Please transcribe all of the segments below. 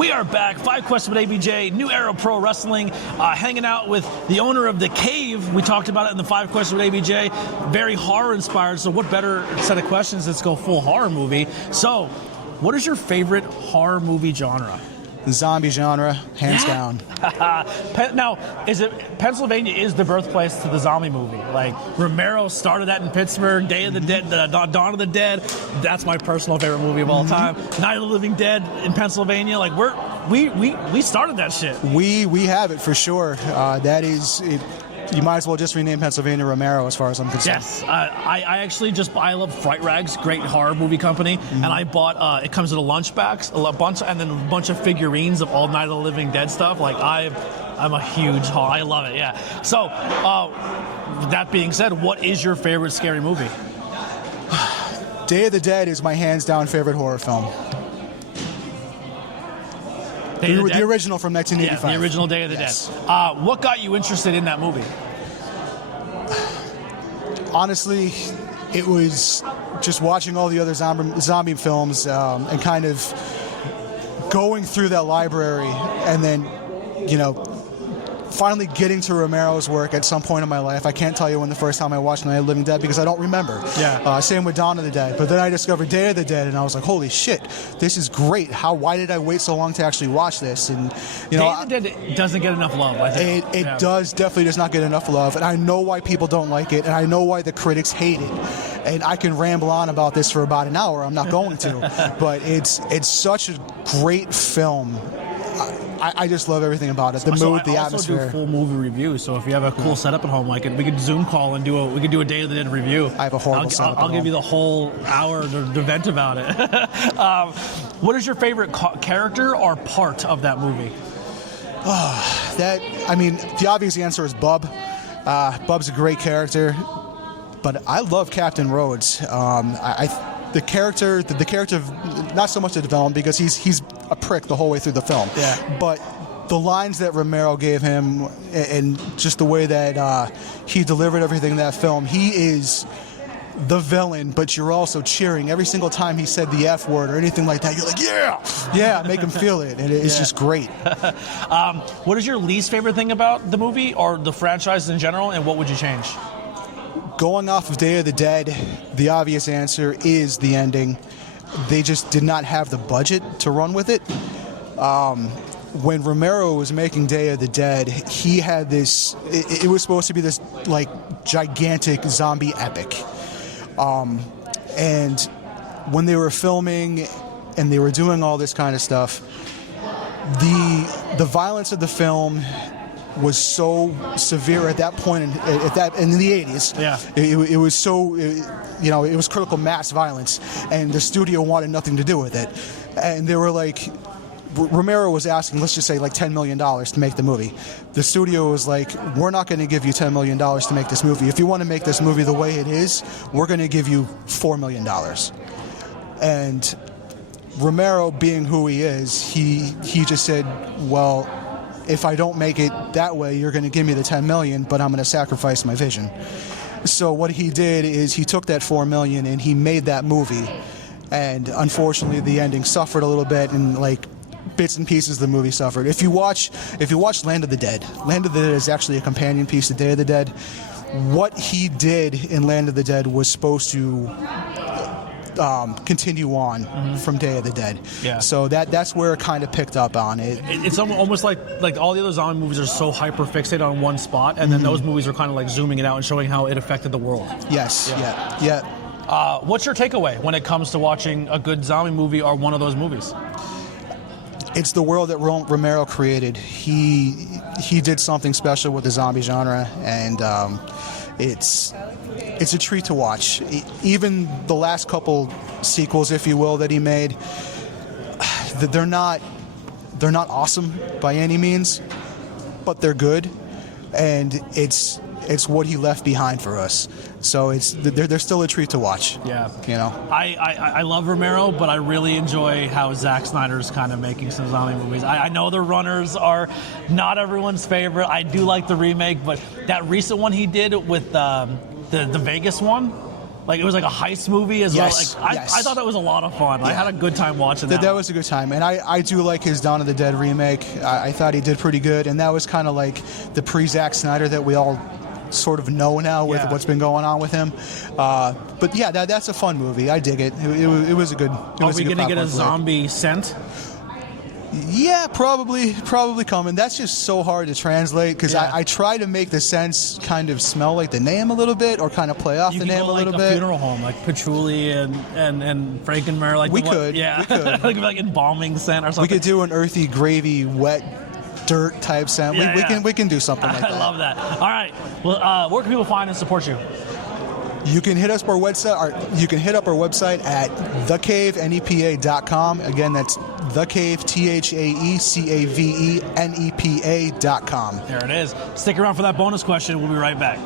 We are back. 5 Questions with ABJ, New Era Pro Wrestling, hanging out with the owner of The Cave. We talked about it in the 5 Questions with ABJ. Very horror inspired, so what better set of questions? Let's go full horror movie. So, what is your favorite horror movie genre? The zombie genre, hands down. Now, is it Pennsylvania is the birthplace to the zombie movie? Like Romero started that in Pittsburgh. Day of the Dead, Dawn of the Dead. That's my personal favorite movie of all time. Night of the Living Dead in Pennsylvania. Like we started that shit. We have it for sure. That is. You might as well just rename Pennsylvania Romero, as far as I'm concerned. Yes, I love Fright Rags, great horror movie company, and I bought. It comes with a lunchbox, a bunch, and then a bunch of figurines of all Night of the Living Dead stuff. Like I'm a huge horror. I love it. Yeah. So, that being said, what is your favorite scary movie? Day of the Dead is my hands down favorite horror film. The original from 1985. Yeah, the original Day of the Dead. What got you interested in that movie? Honestly, it was just watching all the other zombie films and kind of going through that library and then, finally getting to Romero's work at some point in my life. I can't tell you when the first time I watched Night of the Living Dead because I don't remember. Yeah. Same with Dawn of the Dead. But then I discovered Day of the Dead, and I was like, holy shit, this is great. Why did I wait so long to actually watch this? And Day of the Dead doesn't get enough love, I think. It definitely does not get enough love, and I know why people don't like it, and I know why the critics hate it. And I can ramble on about this for about an hour. I'm not going to. But it's such a great film. I just love everything about it. The mood, the atmosphere. I also do full movie reviews, so if you have a cool setup at home, we could Zoom call and we could do a Day of the Dead review. I have a horrible setup I'll give you the whole hour to vent about it. What is your favorite character or part of that movie? The obvious answer is Bub. Bub's a great character, but I love Captain Rhodes. The character, not so much the development because he's a prick the whole way through the film. Yeah. But the lines that Romero gave him and just the way that he delivered everything in that film, he is the villain, but you're also cheering every single time he said the F word or anything like that. You're like, yeah, make him feel it, and it's just great. What is your least favorite thing about the movie or the franchise in general, and what would you change? Going off of Day of the Dead, the obvious answer is the ending. They just did not have the budget to run with it. When Romero was making Day of the Dead, he had this, it was supposed to be this like gigantic zombie epic. And when they were filming and they were doing all this kind of stuff, the violence of the film was so severe at that point in the 80s. Yeah. It was so, it was critical mass violence, and the studio wanted nothing to do with it. And they were like, Romero was asking, let's just say like $10 million to make the movie. The studio was like, we're not going to give you $10 million to make this movie. If you want to make this movie the way it is, we're going to give you $4 million. And Romero, being who he is, he just said, well, if I don't make it that way, you're going to give me the $10 million, but I'm going to sacrifice my vision. So what he did is he took that $4 million and he made that movie. And unfortunately, the ending suffered a little bit, and like bits and pieces of the movie suffered. If you watch Land of the Dead is actually a companion piece to Day of the Dead. What he did in Land of the Dead was supposed to continue on from Day of the Dead. Yeah. So that's where it kind of picked up on it. It's almost like all the other zombie movies are so hyper fixated on one spot, and then those movies are kind of like zooming it out and showing how it affected the world. Yes. Yeah. What's your takeaway when it comes to watching a good zombie movie or one of those movies? It's the world that Romero created. He did something special with the zombie genre, and it's a treat to watch. Even the last couple sequels, if you will, that he made, they're not awesome by any means, but they're good, and it's what he left behind for us. So they're still a treat to watch. Yeah. I love Romero, but I really enjoy how Zack Snyder's kind of making some zombie movies. I know The Runners are not everyone's favorite. I do like the remake, but that recent one he did with the Vegas one, Like it was like a heist movie as Yes, well. Like yes. I thought that was a lot of fun. I had a good time watching that. That was a good time, and I do like his Dawn of the Dead remake. I thought he did pretty good, and that was kind of like the pre-Zack Snyder that we all sort of know now with what's been going on with him. But yeah, that's a fun movie. I dig it. It was a good. Are we gonna get a zombie scent? Yeah, probably coming. That's just so hard to translate because I try to make the sense kind of smell like the name a little bit or kind of play off the name a little bit. Funeral home, like patchouli and Frankenmuir, like we could. like embalming scent or something. We could do an earthy, gravy, wet dirt type scent. We can do something like that. I love that. All right. Well, where can people find and support you? You can hit us our website. You can hit up our website at thecavenepa.com. Again, that's thecave THAECAVENEPA.com. There it is. Stick around for that bonus question. We'll be right back.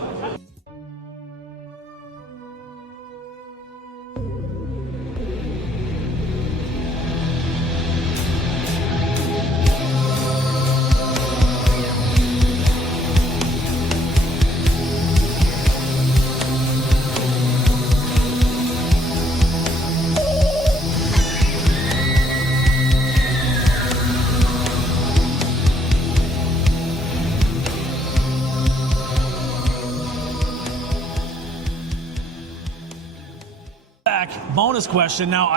Bonus question. Now,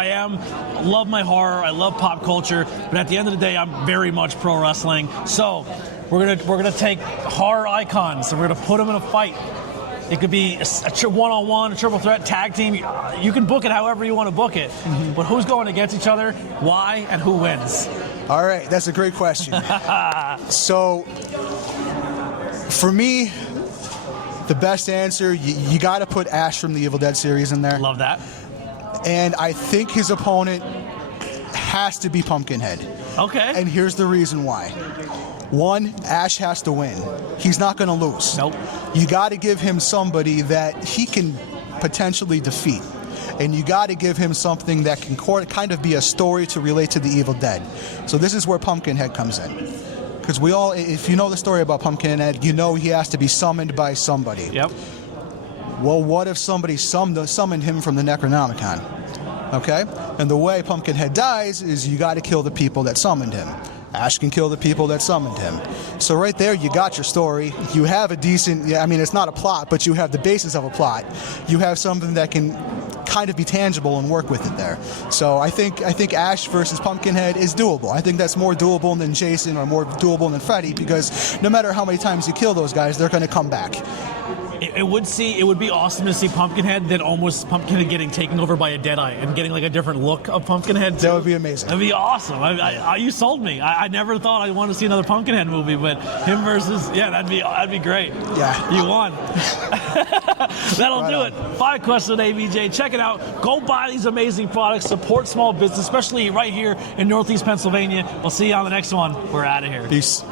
love my horror. I love pop culture, but at the end of the day, I'm very much pro wrestling. So we're gonna take horror icons and we're gonna put them in a fight. It could be a one-on-one, a triple threat, tag team. You can book it however you want to book it. Mm-hmm. But who's going against each other? Why? And who wins? All right, that's a great question. So for me, the best answer, you got to put Ash from the Evil Dead series in there. Love that. And I think his opponent has to be Pumpkinhead. Okay. And here's the reason why. One, Ash has to win. He's not going to lose. Nope. You got to give him somebody that he can potentially defeat. And you got to give him something that can kind of be a story to relate to the Evil Dead. So this is where Pumpkinhead comes in. Because if you know the story about Pumpkinhead, you know he has to be summoned by somebody. Yep. Well, what if somebody summoned him from the Necronomicon? Okay? And the way Pumpkinhead dies is you got to kill the people that summoned him. Ash can kill the people that summoned him. So right there, you got your story. You have a decent, it's not a plot, but you have the basis of a plot. You have something that can kind of be tangible and work with it there. So I think Ash versus Pumpkinhead is doable. I think that's more doable than Jason or more doable than Freddy because no matter how many times you kill those guys, they're going to come back. It would be awesome to see Pumpkinhead, then almost Pumpkinhead getting taken over by a Deadeye and getting like a different look of Pumpkinhead too. That would be amazing. That'd be awesome. You sold me. I never thought I'd want to see another Pumpkinhead movie, but him versus that'd be great. Yeah, you won. That'll do it. 5 questions at ABJ. Check it out. Go buy these amazing products. Support small business, especially right here in Northeast Pennsylvania. We'll see you on the next one. We're out of here. Peace.